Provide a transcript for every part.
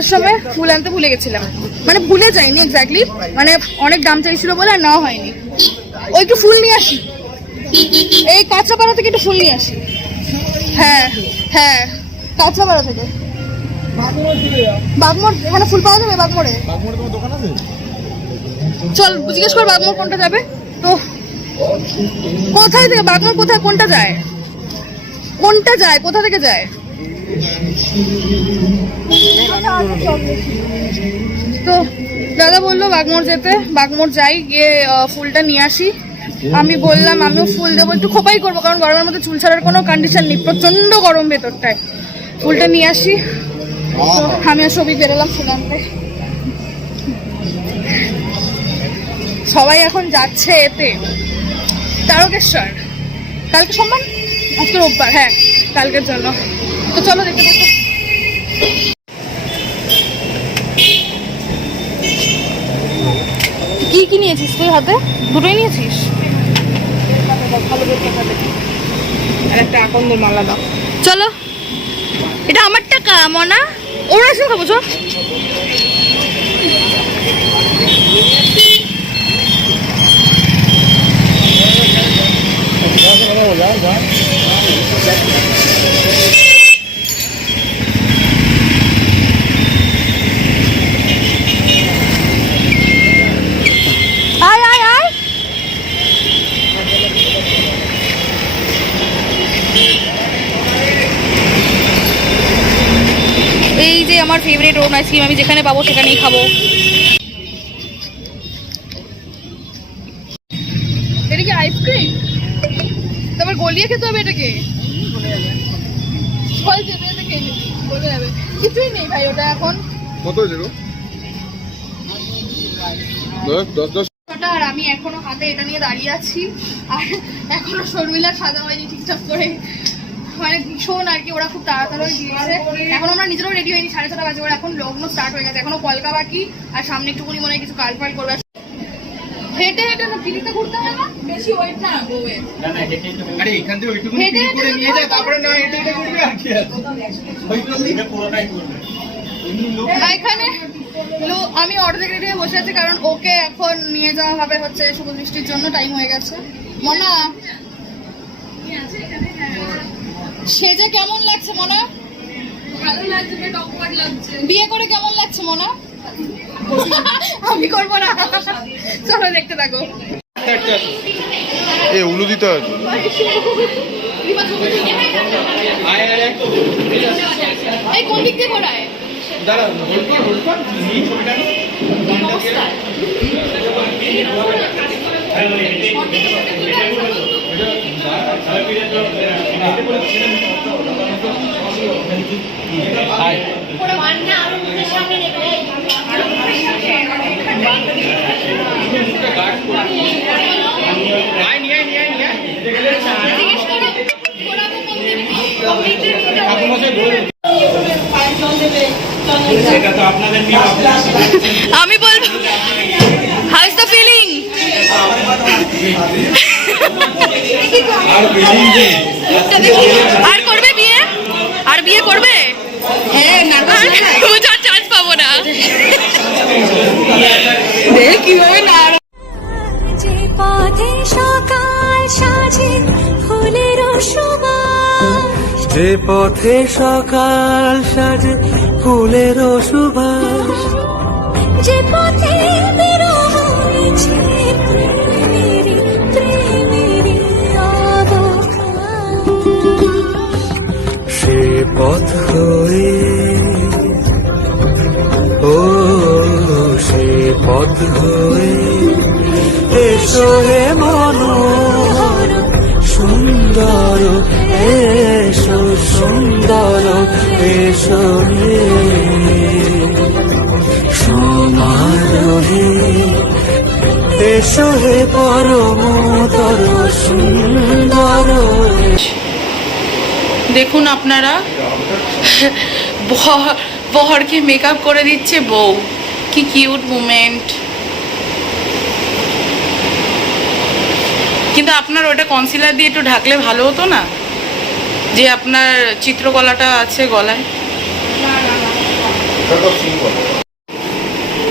আসার সময় ফুল আনতে ভুলে গেছিলাম। মানে ভুলে যাইনি এক্স্যাক্টলি মানে অনেক দাম চাইছিল বলে আর নেওয়া হয়নি। ওই একটু ফুল নিয়ে আসি। এই কাঁচরাপাড়া থেকে একটু ফুল নিয়ে আসি। হ্যাঁ হ্যাঁ কাঁচরাপাড়া থেকে। ফুল পাওয়া যাবে বাগমোড়ে? চল, জিজ্ঞেস কর বাগমোড় কোনটা যাবে। তো, কোথায় থেকে কোথায়, কোনটা যায়? কোনটা যায়, কোথা থেকে যায়? তো দাদা বলল বাগমোড় যেতে বাগমোড় যাই গিয়ে ফুলটা নিয়ে আসি। আমি বললাম আমিও ফুল দেবো একটু খোপাই করব কারণ গরমের মধ্যে চুল ছাড়ার কোনো কন্ডিশন নেই প্রচণ্ড গরম ভেতরটায়। ফুলটা নিয়ে আসি। তো আমি আর সবই বেরোলাম ফুল আনতে সবাই এখন যাচ্ছে এতে। তারকেশ্বর। কালকে সোমবার? আজকে রোববার হ্যাঁ কালকের জন্য। তো চলো দেখতে দেখো কি কি নিয়েছিস তুই হাতে? দুটোই নিয়েছিস? আর একটা আকন্দ মালা দাও। চলো। এটা আমার টাকা মনা? ওরা এসে খাব চল। আয় আমার ফেভারিট রোন আইসক্রিম আমি যেখানে পাবো সেখানেই খাব। এটা কি আইসক্রিম তারপর গলিয়ে খেতে হবে এটাকে? কিছুই নেই ভাই ওটা এখন। কত আর আমি এখনও হাতে এটা নিয়ে দাঁড়িয়ে আছি। আর এখনও শর্মিলা সাজা হয়নি ঠিকঠাক করে। মানে ভীষণ আর কি ওরা খুব তাড়াতাড়ি দিয়েছে এখন আমরা নিজেরাও রেডি হয়নি সাড়ে ছটা বাজে ওরা এখন লগ্ন স্টার্ট হয়ে গেছে। এখনও কলকা বাকি আর সামনে একটুকুনি মনে হয় কিছু কাল ফাল করবে। হেঁটে হেঁটে না ফিরিতে ঘুরতে হয় না? বেশি ওয়েট না বউয়ের আরে এখান থেকে ওইটুকু হেঁটে হেঁটে করে নিয়ে যায় তারপরে না এটা এটা করবে আর কি আছে। পুরোটাই করবে এখানে লো- আমি অর্ধেক রেডি বসে আছি কারণ ওকে এখন নিয়ে যাওয়া হবে হচ্ছে শুভ দৃষ্টির জন্য টাইম হয়ে গেছে। মনা সেজে কেমন লাগছে মনা? ভালো লাগছে লাগছে। বিয়ে করে কেমন লাগছে মনা? আমি করব না। চলো দেখতে থাকো। এ উলু দিতে হবে এই কোন দিক দিয়ে ঘোরায়? দাঁড়া আমি আর করবে বিয়ে? আর বিয়ে করবে? হ্যাঁ চান্স পাবো না। দেখ কীভাবে না যে পথে সকাল সাজে ফুলের সুবাস যে পথে সকাল সাজে ফুলের সুবাস পথ হয়ে এসো হে মনোহর, সুন্দর, এসো সুন্দর, এসো হে। সমারোহে, এসো হে পরমতর সুন্দর। দেখুন আপনারা বর- বরকে মেকআপ করে দিচ্ছে বউ। কি কিউট মুমেন্ট কিন্তু আপনার ওটা কনসিলার দিয়ে একটু ঢাকলে ভালো হতো না? যে আপনার চিত্রকলাটা আছে গলায়?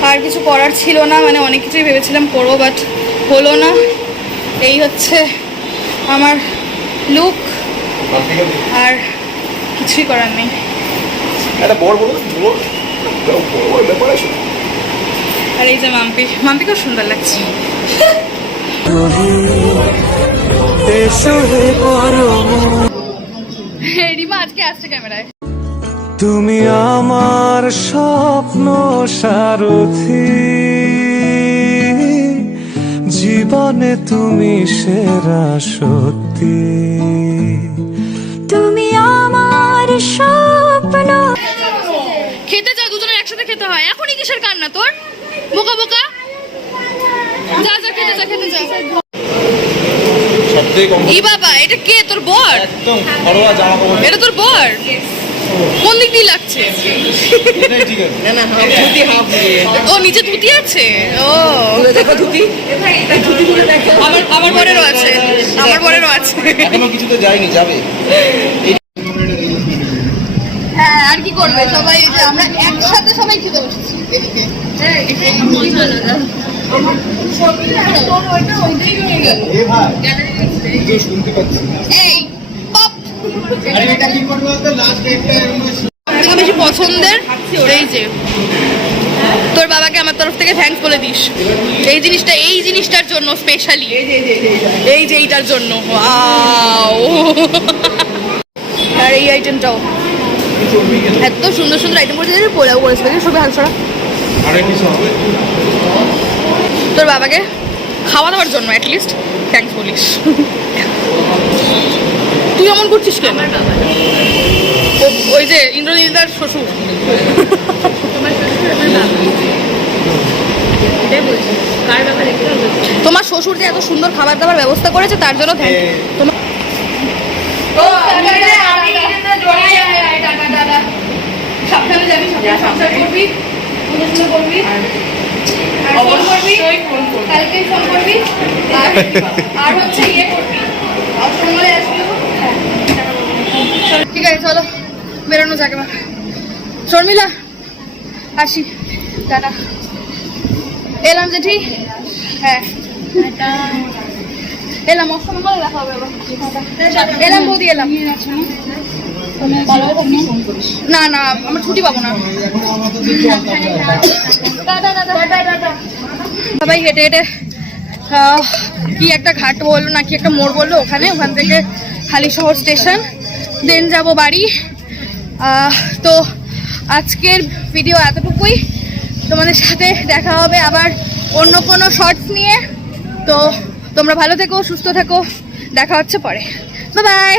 আর কিছু করার ছিল না মানে অনেক কিছুই ভেবেছিলাম করব বাট হলো না। এই হচ্ছে আমার লুক আর কিছুই করার নেই। একটা বড় বড় বড় ব্যাপার আছে। আর এই যে মাম্পি মাম্পিকেও সুন্দর লাগছে। হে রিমা আজকে আসছে ক্যামেরায়। তুমি আমার স্বপ্ন সারথি। জীবনে তুমি সেরা সত্যি। তুমি আমার স্বপ্ন। খেতে যা দুজনের একসাথে খেতে হয়। এখনই কিসের কান্না তোর? বোকা বোকা। যা যা খেতে যা খেতে যা। ই বাবা এটা কে? তোর বর? এটা তোর বর? কোন দিক দিয়ে লাগছে? এটাই ঠিক আছে। না না হাফ ও নিচে ধুতি আছে? ও। আমার আমার বরেরও আছে। আমার বরেরও আছে। এখনও কিছুতে যায়নি যাবে। হ্যাঁ আর কি করবে? সবাই আমরা একসাথে সবাই খেতে বসেছি এদিকে। বেশি পছন্দের তোর বাবাকে আমার তরফ থেকে থ্যাঙ্কস বলে দিস। এই জিনিসটা, এই জিনিসটার জন্য স্পেশালি এই যে এইটার জন্য! আর এই আইটেমটাও এত সুন্দর সুন্দর আইটেম করেছে পোলাও করেছে সবই হাল ছড়া আরে কিছু হবে তোর বাবাকে খাওয়া দাওয়ার জন্য অ্যাটলিস্ট থ্যাঙ্কস বলিস। তুই এমন করছিস কেন? ওই যে ইন্দ্রনীলদার শ্বশুর। তোমার শ্বশুর যে এত সুন্দর খাবার দাবার ব্যবস্থা করেছে তার জন্য থ্যাংক তোমার সাবধানে যাবি সাবধানে করবি। পড়াশোনা করবি? ফোন করবি? কালকে ফোন করবি? আর হচ্ছে ইয়ে করবি? আসবি হ্যাঁ। ঠিক আছে চলো। বেরোনো যাক এবার। শর্মিলা আসি। টাটা। এলাম জেঠি? হ্যাঁ। এলাম অসম্ভব বলে দেখা হবে এলাম বৌদি এলাম। না না, আমরা ছুটি পাবো না। সবাই হেঁটে হেঁটে কি একটা ঘাট বলল, না কি একটা মোড় বলল, ওখানে, ওখান থেকে হালি শহর স্টেশন। দেন যাব বাড়ি। তো আজকের ভিডিও এতটুকুই। তোমাদের সাথে দেখা হবে আবার অন্য কোনো শর্টস নিয়ে। তো তোমরা ভালো থেকো, সুস্থ থেকো। দেখা হচ্ছে পরে। বাই